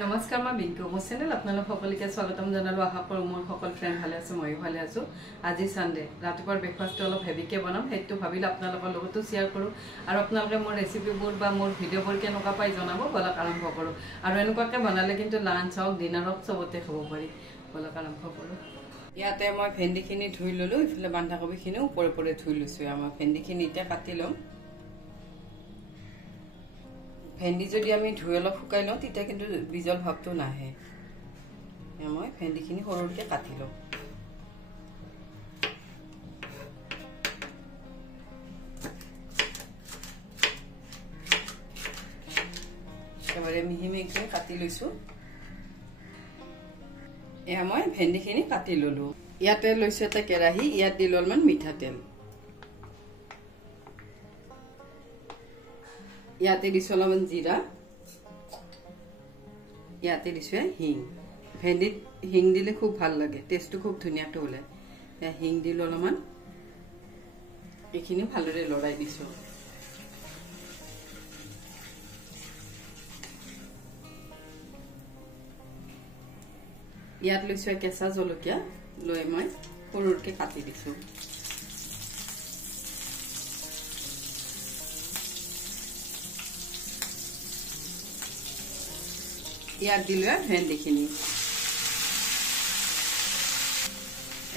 নমস্কাৰ মই বিংকু মোৰ চেনেল আপোনালোক সকলোকে স্বাগতম জনালো আশা কৰোঁ মোৰ সকল ফ্ৰেণ্ড ভালে আছে ময়ো ভালে আছোঁ আজি সানডে ৰাতিপুৱাৰ ব্ৰেকফাষ্টটো অলপ হেভিকে বনাম সেইটো ভাবিলে আপোনালোকৰ লগতো শ্বেয়াৰ কৰোঁ আৰু আপোনালোকে মোৰ ৰেচিপিবোৰ বা মোৰ ভিডিঅ'বোৰ কেনেকুৱা পাই জনাব বলক আৰম্ভ কৰোঁ আৰু এনেকুৱাকৈ বনালে কিন্তু লাঞ্চ হওক ডিনাৰ হওক চবতে খাব পাৰি বলক আৰম্ভ কৰোঁ ইয়াতে মই ভেন্দিখিনি ধুই ল'লোঁ ইফালে বন্ধাকবিখিনি ওপৰে ধুই লৈছোঁ আমাৰ ভেন্দিখিনি এতিয়া কাটি ল'ম ভেন্দি যদি আমি ধুই অলপ শুকাই লওঁ তেতিয়া কিন্তু বিজল ভাৱটো নাহে মই ভেন্দিখিনি সৰুকৈ কাটি লওঁ একেবাৰে মিহি মিহিকৈ কাটি লৈছোঁ এয়া মই ভেন্দিখিনি কাটি ল'লোঁ ইয়াতে লৈছোঁ এটা কেৰাহী ইয়াত দিলোঁ অলপমান মিঠাতেল ইয়াতে দিছোঁ অলপমান জিৰা ইয়াতে দিছোঁ হিং ভেন্দিত হিং দিলে খুব ভাল লাগে টেষ্টটো খুব ধুনীয়াকৈ ওলায় হিং দিলোঁ অলপমান এইখিনি ভালদৰে লৰাই দিছোঁ ইয়াত লৈছোঁ কেঁচা জলকীয়া লৈ মই সৰুকৈ কাটি দিছোঁ ইয়াত দিলোঁ ভেন্দিখিনি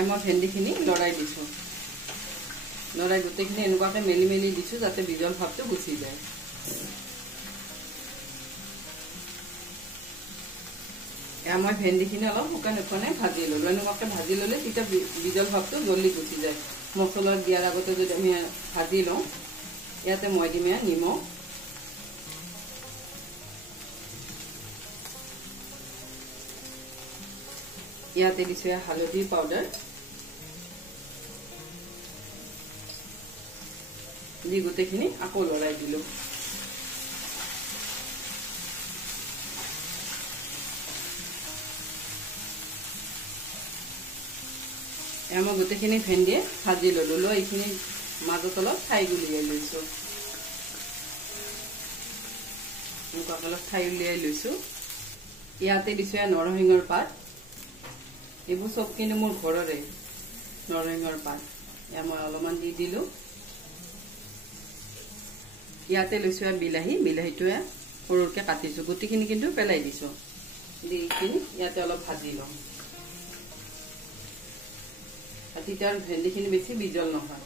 মই ভেন্দিখিনি লৰাই দিছোঁ লৰাই গোটেইখিনি এনেকুৱাকৈ মেলি মেলি দিছোঁ যাতে বিজল ভাৱটো গুচি যায় মই ভেন্দিখিনি অলপ শুকান শুকানে ভাজি ল'লোঁ এনেকুৱাকৈ ভাজি ল'লে তেতিয়া বিজল ভাৱটো জলদি গুচি যায় মছলা দিয়াৰ আগতে যদি আমি ভাজি লওঁ ইয়াতে মই দিম নিমখ ইয়াতে দিছোঁ হালধি পাউডাৰ দি গোটেইখিনি আকৌ লৰাই দিলোঁ মই গোটেইখিনি ভেন্দিয়ে ভাজি ল'লোঁ লৈ এইখিনি মাজত অলপ ঠাই উলিয়াই লৈছোঁ এনেকুৱাকৈ অলপ ঠাই উলিয়াই লৈছোঁ ইয়াতে দিছোঁ নৰসিংহৰ পাত এইবোৰ চব কিন্তু মোৰ ঘৰৰে নৰসিংহৰ পাত মই অলপমান দি দিলোঁ ইয়াতে লৈছোঁ বিলাহীটোৱে সৰুকৈ কাটিছোঁ গোটেইখিনি কিন্তু পেলাই দিছোঁ দি এইখিনি ইয়াতে অলপ ভাজি লওঁ তেতিয়া ভেন্দিখিনি বেছি বিজল নহয়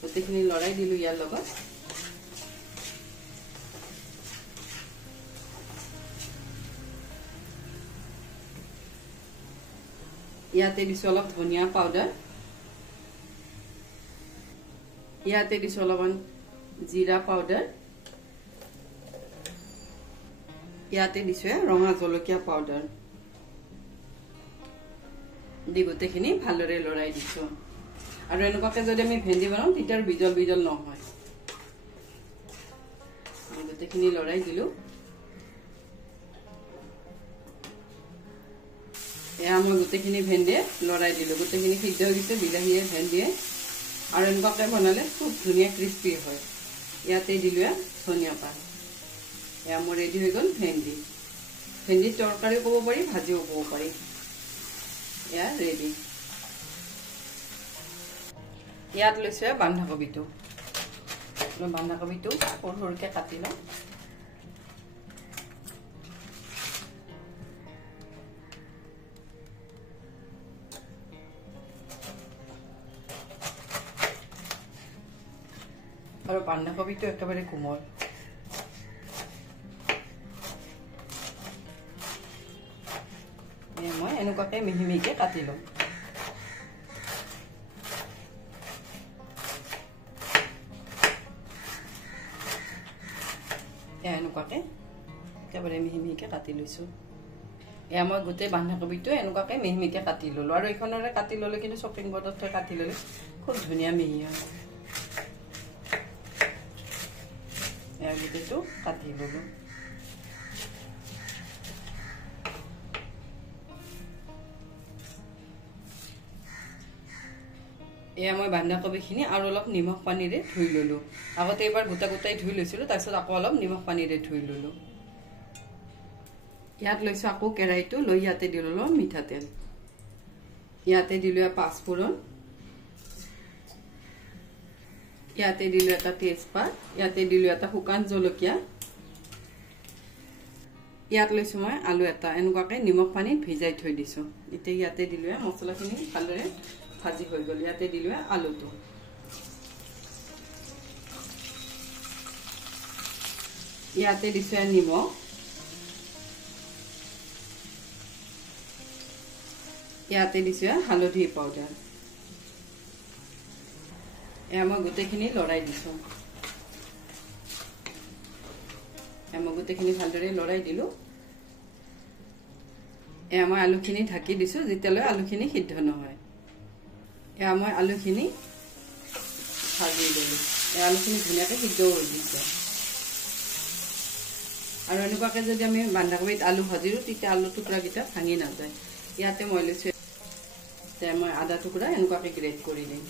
গোটেইখিনি লৰাই দিলোঁ ইয়াৰ লগত ইয়াতে দিছোঁ অলপ ধনিয়া পাউডাৰ ইয়াতে দিছোঁ অলপমান জিৰা পাউডাৰ ইয়াতে দিছোঁ ৰঙা জলকীয়া পাউডাৰ দি গোটেইখিনি ভালদৰে লৰাই দিছোঁ আৰু এনেকুৱাকৈ যদি আমি ভেন্দি বনাওঁ তেতিয়া বিজল বিজল নহয় গোটেইখিনি লৰাই দিলোঁ মই গোটেইখিনি ভেন্দিয়ে লৰাই দিলোঁ গোটেইখিনি সিদ্ধ হৈ গৈছে বিলাহীয়ে ভেন্দিয়ে আৰু এনেকুৱাকৈ বনালে খুব ধুনীয়া ক্ৰিস্পি হয় ইয়াতে দিলোঁ ধনিয়া পাত মোৰ ৰেডি হৈ গ'ল ভেন্দি তৰকাৰীও ক'ব পাৰি ভাজিও ক'ব পাৰি ৰেডি ইয়াত লৈছোঁ বন্ধাকবিটো সৰু সৰুকৈ কাটি লওঁ আৰু বন্ধাকবিটো একেবাৰে কোমল মই এনেকুৱাকৈ মিহি মিহিকৈ কাটি লওঁ এনেকুৱাকৈ একেবাৰে মিহি মিহিকৈ কাটি লৈছোঁ মই গোটেই বন্ধাকবিটো এনেকুৱাকৈ মিহি মিহিকৈ কাটি ল'লোঁ আৰু এইখনৰে কাটি ল'লে কিন্তু শ্বপিং বৰ্ডত কাটি ল'লে খুব ধুনীয়া মিহি হয় গোটেইটো কাটি ল'লোঁ এয়া মই বন্ধাকবিখিনি আৰু অলপ নিমখ পানীৰে ধুই ললো আগতে এবাৰ গোটা গোটাই ধুই লৈছিলো তাৰপিছত আকৌ অলপ নিমখ পানীৰে ধুই ললো ইয়াত লৈছো আকৌ কেৰাহীটো লৈ ইয়াতে দি ললো মিঠাতেল ইয়াতে দিলো পাঁচফোৰণ ইয়াতে দিলো এটা তেজপাত ইয়াতে দিলো এটা শুকান জলকীয়া ইয়াত লৈছো মই আলু এটা এনেকুৱাকৈ নিমখ পানীত ভিজাই থৈ দিছো এতিয়া ইয়াতে দিলো মছলাখিনি ভালদৰে ভাজি হৈ গ'ল ইয়াতে দিলো আলুটো ইয়াতে দিছো নিমখ ইয়াতে দিছো হালধি পাউডাৰ মই গোটেইখিনি লৰাই দিছো মই গোটেইখিনি ভালদৰে লৰাই দিলো মই আলুখিনি ঢাকি দিছো যেতিয়ালৈ আলুখিনি সিদ্ধ নহয় মই আলুখিনি ভাজি দিলো আলুখিনি ধুনীয়াকৈ সিদ্ধ হৈ দিছে আৰু এনেকুৱাকৈ যদি আমি বন্ধাকবিত আলু ভাজিৰো তেতিয়া আলু টুকুৰাকেইটা ভাঙি নাযায় ইয়াতে মই লৈছো মই আদা টুকুৰা এনেকুৱাকৈ গ্ৰেট কৰি দিম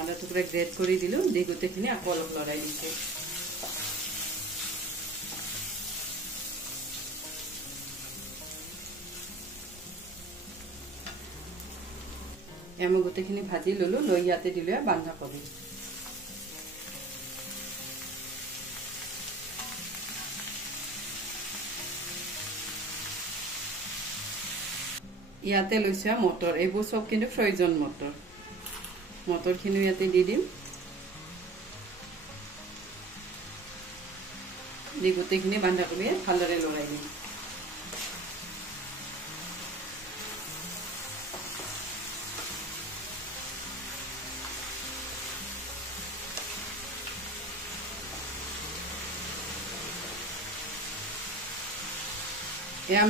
আদা টুকুৰা গ্ৰেট কৰি দিলো দি গোটেইখিনি আকৌ অলপ লৰাই দিছো মই গোটেইখিনি ভাজি ললো লৈ ইয়াতে দিলো বন্ধাকবি ইয়াতে লৈছো মটৰ এইবোৰ সব কিন্তু ফ্ৰয়জন মটৰখিনি ইয়াতে দি দিম দি গোটেইখিনি বন্ধাকবি ভালদৰে লৰাই দিম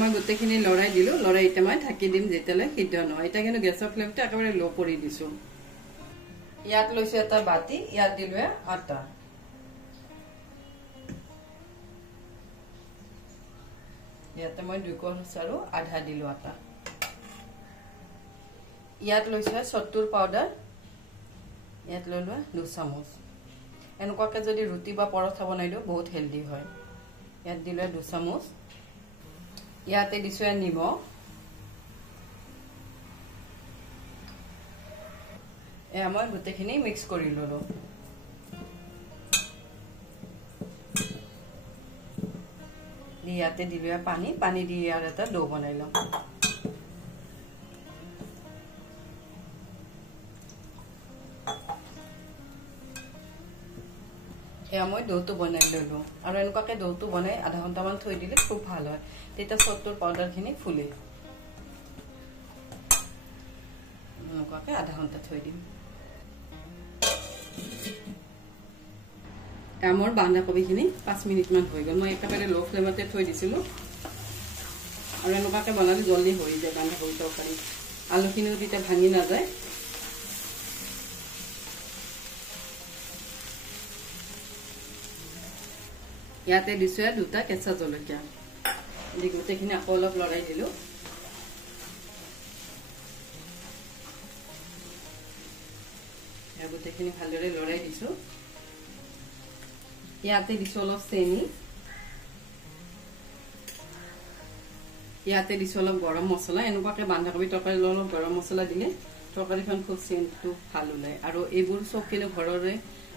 মই গোটেইখিনি লৰাই দিলো লৰাই এতিয়া মই ঢাকি দিম যেতিয়ালৈ সিদ্ধ নহয় এতিয়া কিন্তু গেছৰ ফ্লেমটো একেবাৰে লো কৰি দিছো ইয়াত লৈছো এটা বাটি ইয়াত দিলো আটা ইয়াতে মই 2 কোচ আৰু আধা দিলো আটা ইয়াত লৈছো সত্তুৰ পাউডাৰ ইয়াত ললো 2 চামুচ এনেকুৱাকৈ যদি ৰুটি বা পৰঠা বনাই দিও বহুত হেলদি হয় ইয়াত দিলো 2 চামুচ ইয়াতে দিছো নিমখ মই গোটেইখিনি মিক্স কৰি ললো ইয়াতে দিলো পানী দি আৰু এটা ডো বনাই লম মই ডোটো বনাই ললো আৰু এনেকুৱাকৈ ডোটো বনাই আধা ঘণ্টামান থৈ দিলে খুব ভাল হয় তেতিয়া সত্তুৰ পাউডাৰখিনি ফুলে এনেকুৱাকৈ আধা ঘণ্টা থৈ দিম মোৰ বন্ধাকবিখিনি 5 মিনিটমান হৈ গ'ল মই একেবাৰে লো ফ্লেমতে থৈ দিছিলো আৰু এনেকুৱাকৈ বনালে জলদি হৈ যায় বন্ধাকবি তৰকাৰী আলুখিনিও তেতিয়া ভাঙি নাযায় ইয়াতে দিছো 2টা কেঁচা জলকীয়া দি গোটেইখিনি আকৌ অলপ লৰাই দিলো গোটেইখিনি ভালদৰে লৰাই দিছো ইয়াতে দিছো অলপ চেনি ইয়াতে দিছো অলপ গৰম মছলা এনেকুৱাকৈ বন্ধাকবি তৰকাৰী অলপ গৰম মছলা দিলে তৰকাৰীখন খুব চেণ্টটো ভাল ওলায় আৰু এইবোৰ সব কিন্তু ঘৰৰে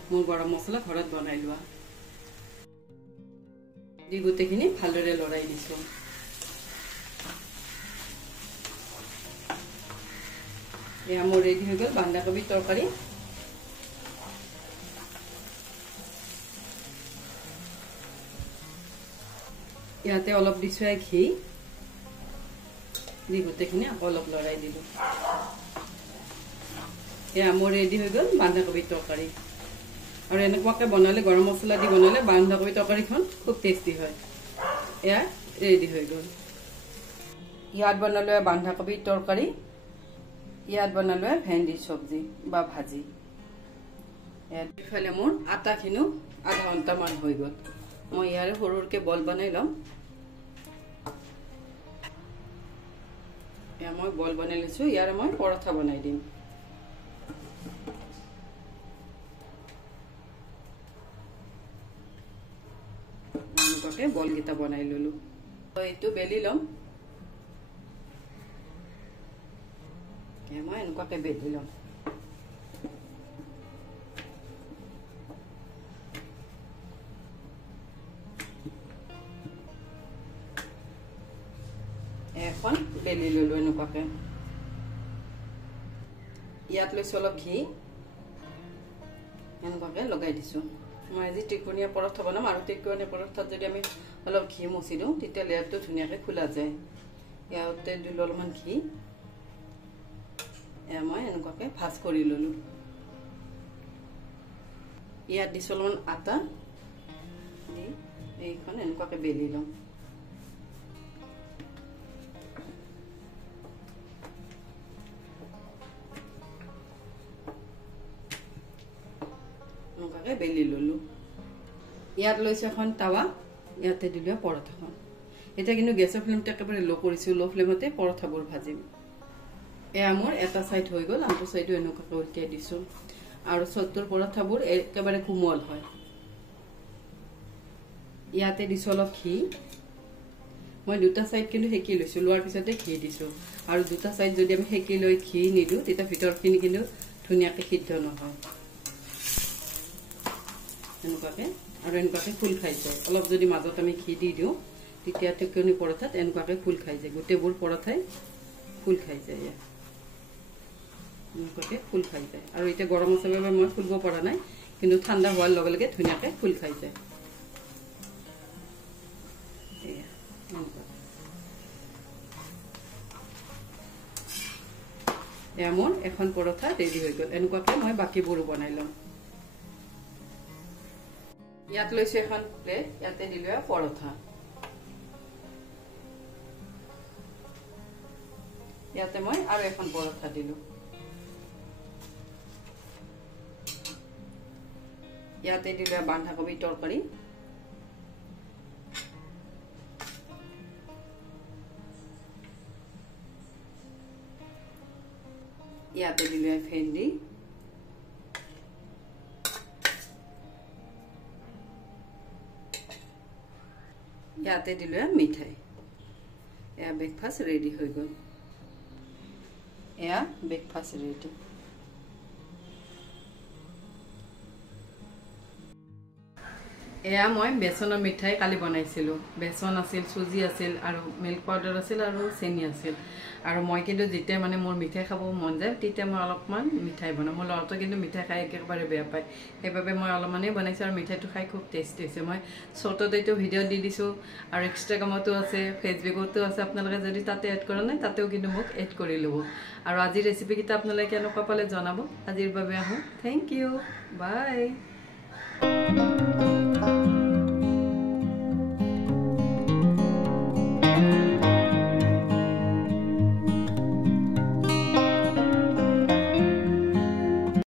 মোৰ গৰম মছলা ঘৰত বনাই লোৱা দি গোটেইখিনি ভালদৰে লৰাই দিছো মোৰ ৰেডি হৈ গ'ল বন্ধাকবি তৰকাৰী ইয়াতে অলপ দিছো ঘি দি গোটেইখিনি আকৌ অলপ লৰাই দিলো মোৰ ৰেডি হৈ গ'ল বন্ধাকবি তৰকাৰী আৰু এনেকুৱাকৈ বনালে গৰম মছলা দি বনালে বন্ধাকবি তৰকাৰীখন খুব টেষ্টি হয় ৰেডি হৈ গ'ল ইয়াত বনালো বন্ধাকবি তৰকাৰী ইয়াত বনালো ভেন্দি চব্জি বা ভাজি ইফালে মোৰ আটাখিনিও আধা ঘণ্টামান হৈ গ'ল মই ইয়াৰে সৰুৰকে বল বনাই লম এয়া মই বল বনাই লৈছো ইয়াৰে মই পৰঠা বনাই দিম এনেকুৱাকে বলকেইটা বনাই ললো এইটো বেলি লম মই এনেকুৱাকে বেলি লম এখন বেলি ললো এনেকুৱাকে ইয়াত লৈছো অলপ ঘি এনেকুৱাকে লগাই দিছো মই আজি ত্ৰিকোণীয়া পৰঠা বনাম আৰু ত্ৰিকোণীয়া পৰঠাত যদি আমি অলপ ঘি মচি দিওঁ তেতিয়া লেয়াৰটো ধুনীয়াকে খোলা যায় ইয়াতে দিলো অলপমান ঘি এয়া মই এনেকুৱাকে ভাজ কৰি ললো ইয়াত দিছো অলপমান আটা দি এইখন এনেকুৱাকে বেলি লম বেলি ললো ইয়াত লৈছো এখন তাৱা ইয়াতে দিলো পৰঠাখন এতিয়া কিন্তু গেছৰ ফ্লেমটো একেবাৰে লো কৰিছো লো ফ্লেমতে পৰঠাবোৰ ভাজিম এয়া মোৰ এটা সাইড হৈ গল আনটো সাইডো এনেকুৱাকে উল্টিয়াই দিছো আৰু সত্তৰ পৰঠাবোৰ একেবাৰে কোমল হয় ইয়াতে দিছো অলপ ঘি মই দুটা সাইড কিন্তু হেকি লৈছো লোৱাৰ পিছতে ঘি দিছো আৰু দুটা সাইড যদি আমি হেকি লৈ ঘি নিদু তেতিয়া ভিতৰখিনি কিন্তু ধুনীয়াকে সিদ্ধ নহয় এনেকুৱাকে আৰু এনেকুৱাকে ফুল খাই যায় অলপ যদি মাজত আমি ঘি দি দিওঁ তেতিয়া ত্ৰিকোণী পৰঠাত এনেকুৱাকে ফুল খাই যায় গোটেইবোৰ পৰঠাই ফুল খাই যায় এনেকুৱাকে ফুল খাই যায় আৰু এতিয়া গৰম আছে বাবে মই ফুলব পৰা নাই কিন্তু ঠাণ্ডা হোৱাৰ লগে লগে ধুনীয়াকে ফুল খাই যায় এয়া মোৰ এখন পৰঠা ৰেডি হৈ গ'ল এনেকুৱাকে মই বাকিবোৰো বনাই লম ইয়াত লৈছো এখন প্লেট ইয়াতে দিলো পৰঠা ইয়াতে মই আৰু এখন পৰঠা দিলো ইয়াতে দিলো বন্ধাকবি তৰকাৰী ইয়াতে দিলো ভেন্দি ইয়াতে দিলো মিঠাই এয়া ব্ৰেকফাষ্ট ৰেডি হৈ গ'ল এয়া ব্ৰেকফাষ্ট ৰেডি এয়া মই বেচনৰ মিঠাই কালি বনাইছিলো বেচন আছিল সুজি আছিল আৰু মিল্ক পাউডাৰ আছিল আৰু চেনি আছিল আৰু মই কিন্তু যেতিয়া মানে মোৰ মিঠাই খাব মন যায় তেতিয়া মই অলপমান মিঠাই বনাওঁ মোৰ ল'ৰাটো কিন্তু মিঠাই খাই একেবাৰে বেয়া পায় সেইবাবে মই অলপমানেই বনাইছো আৰু মিঠাইটো খাই খুব টেষ্টি হৈছে মই শ্বৰ্টত এইটো ভিডিঅ' দি দিছো আৰু ইনষ্টাগ্ৰামতো আছে ফেচবুকতো আছে আপোনালোকে যদি তাতে এড কৰা নাই তাতেও কিন্তু মোক এড কৰি ল'ব আৰু আজিৰ ৰেচিপিকেইটা আপোনালোকে কেনেকুৱা পালে জনাব আজিৰ বাবে আহোঁ থেংক ইউ বাই